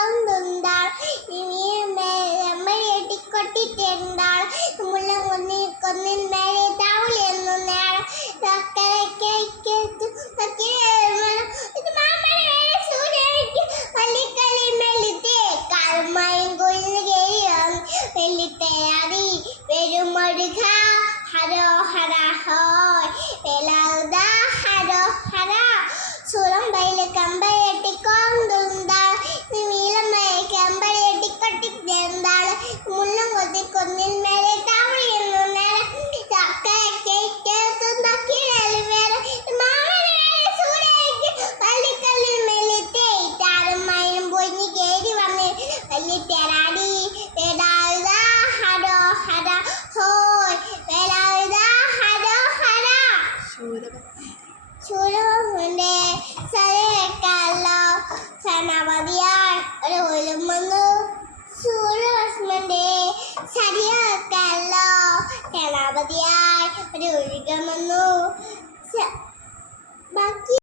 കൊന്തുണ്ടാൾ കൊട്ടിത്തേണ്ടാൾ മുള്ളം കൊന്നിൻ മേലെ താവളിയെന്നു നേരം വെള്ളിത്തേയാതി വരുമൊഴുക ഹരോ ഹര ഹോയ് വേലായുധ ഹരോ ഹര സുരമ്പയിലെ കമ്പയെട്ടി കൊന്തുണ്ടാൾ നീലമയ കമ്പയെട്ടി കൊട്ടിത്തേണ്ടാൾ മുള്ളം കൊന്നിൻ മേലെ താവളിയെന്നു നേരം വെള്ളിത്തേരാടി വേലായുധ ഹരോ ഹര ഹോയ് വേലായുധ ഹരോ ഹര ശൂരഭദ്മന്റെ സരവേക്കാലോ സേനാപതിയാൽ ഒരു ഒലും വന്നു ശൂരഭദ്മന്റെ സരിയാക്കാലോ സേനാപതിയായി ഒരു ഒഴുകം വന്നു ബാക്കി